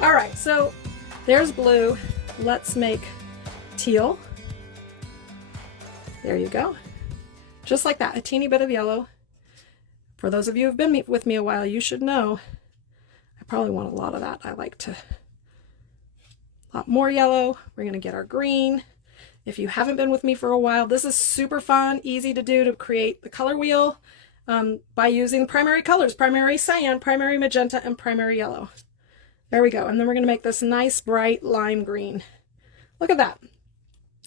All right, so there's blue. Let's make teal. There you go. Just like that, a teeny bit of yellow. For those of you who've been with me a while, you should know I probably want a lot of that. I like to, a lot more yellow. We're gonna get our green. If you haven't been with me for a while, this is super fun, easy to do to create the color wheel by using primary colors, primary cyan, primary magenta, and primary yellow. There we go. And then we're gonna make this nice bright lime green. Look at that.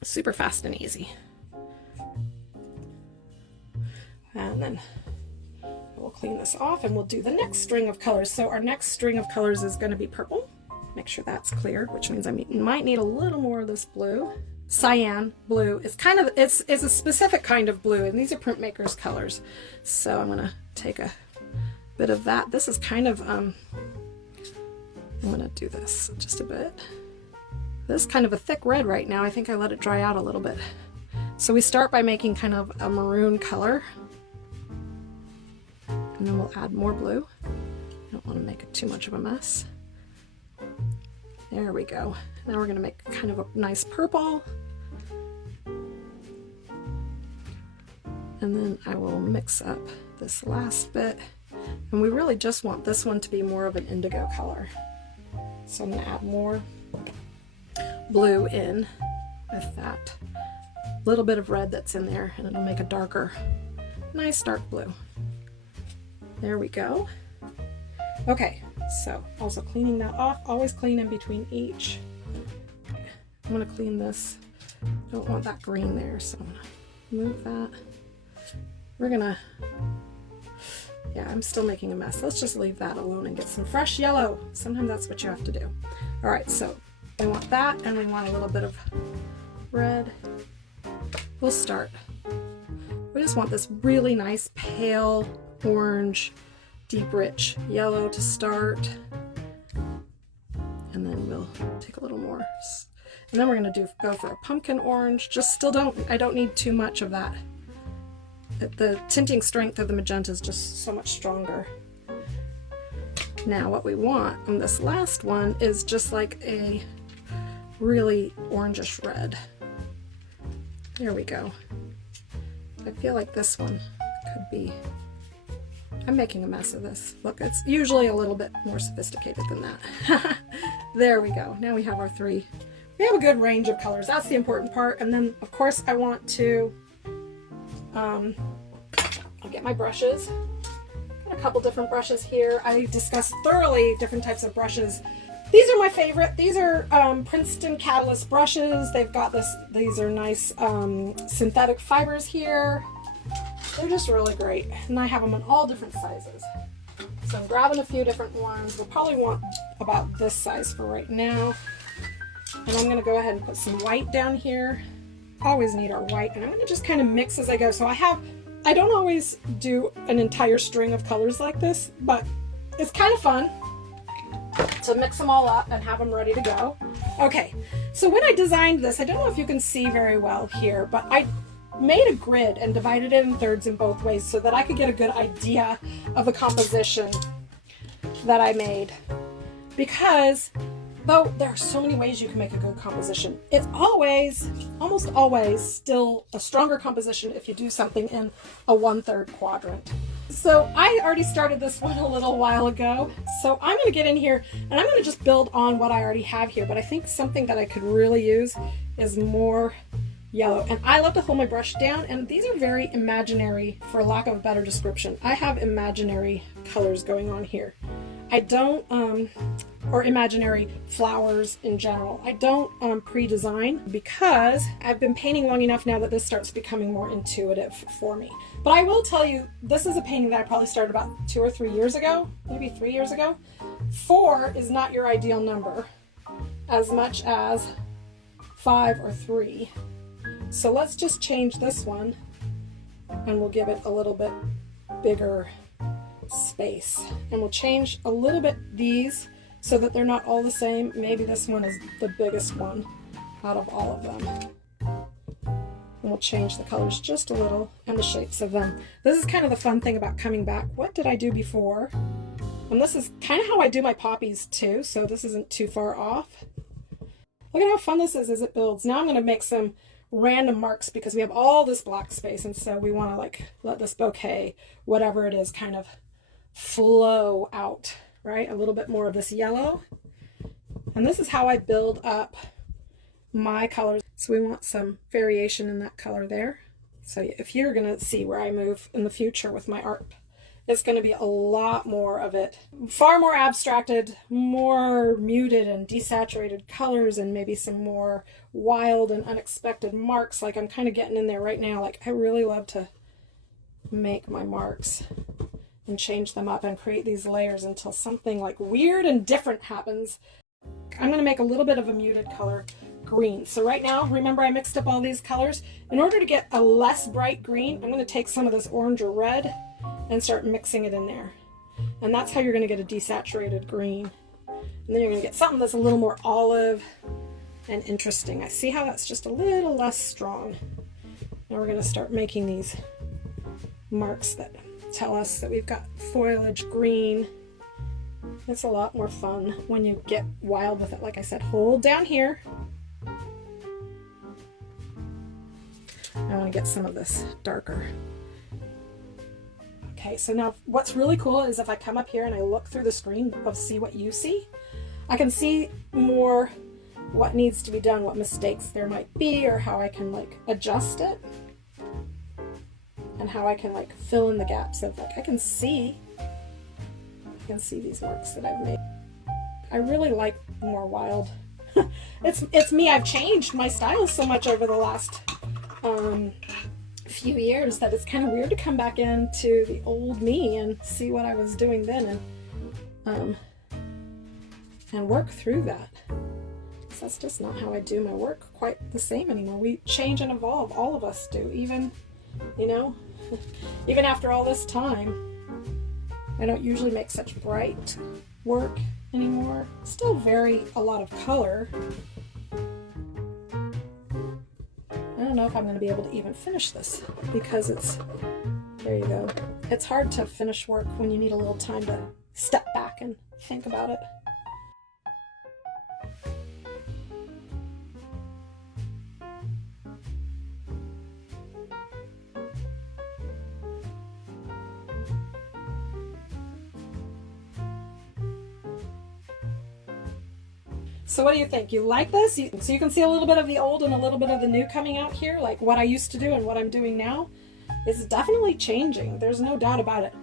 Super fast and easy. And then we'll clean this off and we'll do the next string of colors. So our next string of colors is going to be purple. Make sure that's cleared, which means I might need a little more of this blue. Cyan blue is kind of, it's a specific kind of blue, and these are printmaker's colors. So I'm going to take a bit of that. This is kind of, I'm going to do this just a bit. This is kind of a thick red right now. I think I let it dry out a little bit. So we start by making kind of a maroon color. And then we'll add more blue. I don't want to make it too much of a mess. There we go. Now we're going to make kind of a nice purple. And then I will mix up this last bit. And we really just want this one to be more of an indigo color. So I'm going to add more blue in with that little bit of red that's in there, and it'll make a darker, nice dark blue. There we go. Okay, so also cleaning that off, always clean in between each. I'm gonna clean this. Don't want that green there, so I'm gonna move that. We're gonna, yeah, I'm still making a mess. Let's just leave that alone and get some fresh yellow. Sometimes that's what you have to do. All right, so we want that, and we want a little bit of red. We'll start. We just want this really nice pale orange, deep rich yellow to start, and then we'll take a little more, and then we're going to go for a pumpkin orange. Just I don't need too much of that. The tinting strength of the magenta is just so much stronger. Now what we want on this last one is just like a really orangish red. There we go. I feel like this one could be, I'm making a mess of this. Look, it's usually a little bit more sophisticated than that. There we go. Now we have our three. We have a good range of colors. That's the important part. And then, of course, I want to, I'll get my brushes. Got a couple different brushes here. I discussed thoroughly different types of brushes. These are my favorite. These are Princeton Catalyst brushes. They've got these are nice synthetic fibers here. They're just really great. And I have them in all different sizes. So I'm grabbing a few different ones. We'll probably want about this size for right now. And I'm gonna go ahead and put some white down here. Always need our white. And I'm gonna just kind of mix as I go. So I don't always do an entire string of colors like this, but it's kind of fun to mix them all up and have them ready to go. Okay, so when I designed this, I don't know if you can see very well here, but I made a grid and divided it in thirds in both ways so that I could get a good idea of the composition that I made. Because though there are so many ways you can make a good composition, it's almost always still a stronger composition if you do something in a 1/3 quadrant. So I already started this one a little while ago. So I'm going to get in here and I'm going to just build on what I already have here. But I think something that I could really use is more yellow. And I love to hold my brush down, and these are very imaginary, for lack of a better description. I have imaginary colors going on here. I don't, or imaginary flowers in general. I don't pre-design because I've been painting long enough now that this starts becoming more intuitive for me. But I will tell you, this is a painting that I probably started about 2 or 3 years ago, maybe 3 years ago. 4 is not your ideal number as much as 5 or 3. So let's just change this one and we'll give it a little bit bigger space. And we'll change a little bit these so that they're not all the same. Maybe this one is the biggest one out of all of them. And we'll change the colors just a little and the shapes of them. This is kind of the fun thing about coming back. What did I do before? And this is kind of how I do my poppies too, so this isn't too far off. Look at how fun this is as it builds. Now I'm going to make some random marks because we have all this black space, and so we want to like let this bouquet, whatever it is, kind of flow out, right? A little bit more of this yellow. And this is how I build up my colors. So we want some variation in that color there. So if you're going to see where I move in the future with my art, it's going to be a lot more of it, far more abstracted, more muted and desaturated colors, and maybe some more wild and unexpected marks. Like I'm kind of getting in there right now. Like I really love to make my marks and change them up and create these layers until something like weird and different happens. I'm going to make a little bit of a muted color green. So right now, remember I mixed up all these colors. In order to get a less bright green, I'm going to take some of this orange or red and start mixing it in there. And that's how you're going to get a desaturated green. And then you're going to get something that's a little more olive and interesting. I see how that's just a little less strong. Now we're going to start making these marks that tell us that we've got foliage green. It's a lot more fun when you get wild with it. Like I said, hold down here. I want to get some of this darker. Okay, so now what's really cool is if I come up here and I look through the screen of see what you see, I can see more what needs to be done, what mistakes there might be, or how I can like adjust it, and how I can like fill in the gaps of like I can see these marks that I've made. I really like more wild. It's me. I've changed my style so much over the last few years that it's kind of weird to come back into the old me and see what I was doing then and work through that. So that's just not how I do my work quite the same anymore. We change and evolve. All of us do. Even, you know, even after all this time, I don't usually make such bright work anymore. Still a lot of color. I don't know if I'm going to be able to even finish this because there you go. It's hard to finish work when you need a little time to step back and think about it. So what do you think? You like this? So you can see a little bit of the old and a little bit of the new coming out here, like what I used to do and what I'm doing now is definitely changing. There's no doubt about it.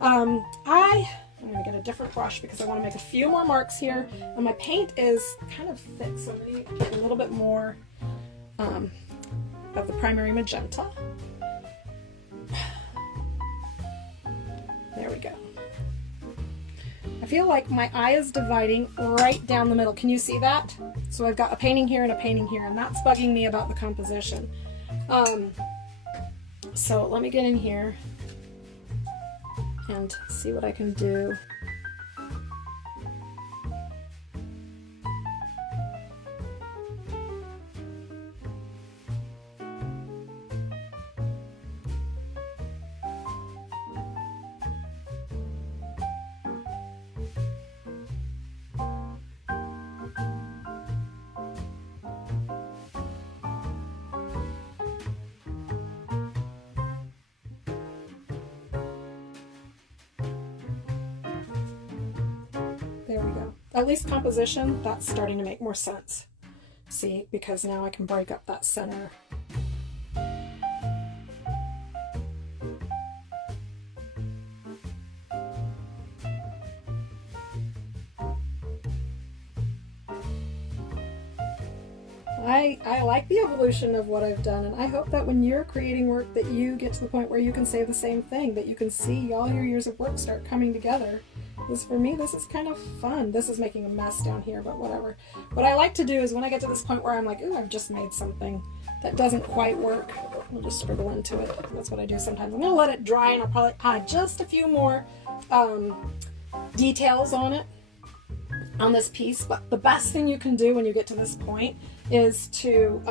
I'm going to get a different brush because I want to make a few more marks here, and my paint is kind of thick, so I'm going to get a little bit more of the primary magenta. There we go. I feel like my eye is dividing right down the middle. Can you see that? So I've got a painting here and a painting here, and that's bugging me about the composition. So let me get in here and see what I can do. There we go. At least composition, that's starting to make more sense. See, because now I can break up that center. I like the evolution of what I've done, and I hope that when you're creating work that you get to the point where you can say the same thing, that you can see all your years of work start coming together. Because for me, this is kind of fun. This is making a mess down here, but whatever. What I like to do is when I get to this point where I'm like, ooh, I've just made something that doesn't quite work, I'll just scribble into it. That's what I do sometimes. I'm going to let it dry, and I'll probably add just a few more details on it, on this piece. But the best thing you can do when you get to this point is to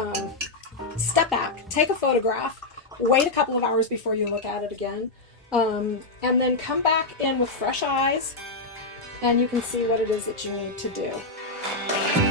step back, take a photograph, wait a couple of hours before you look at it again, and then come back in with fresh eyes and you can see what it is that you need to do.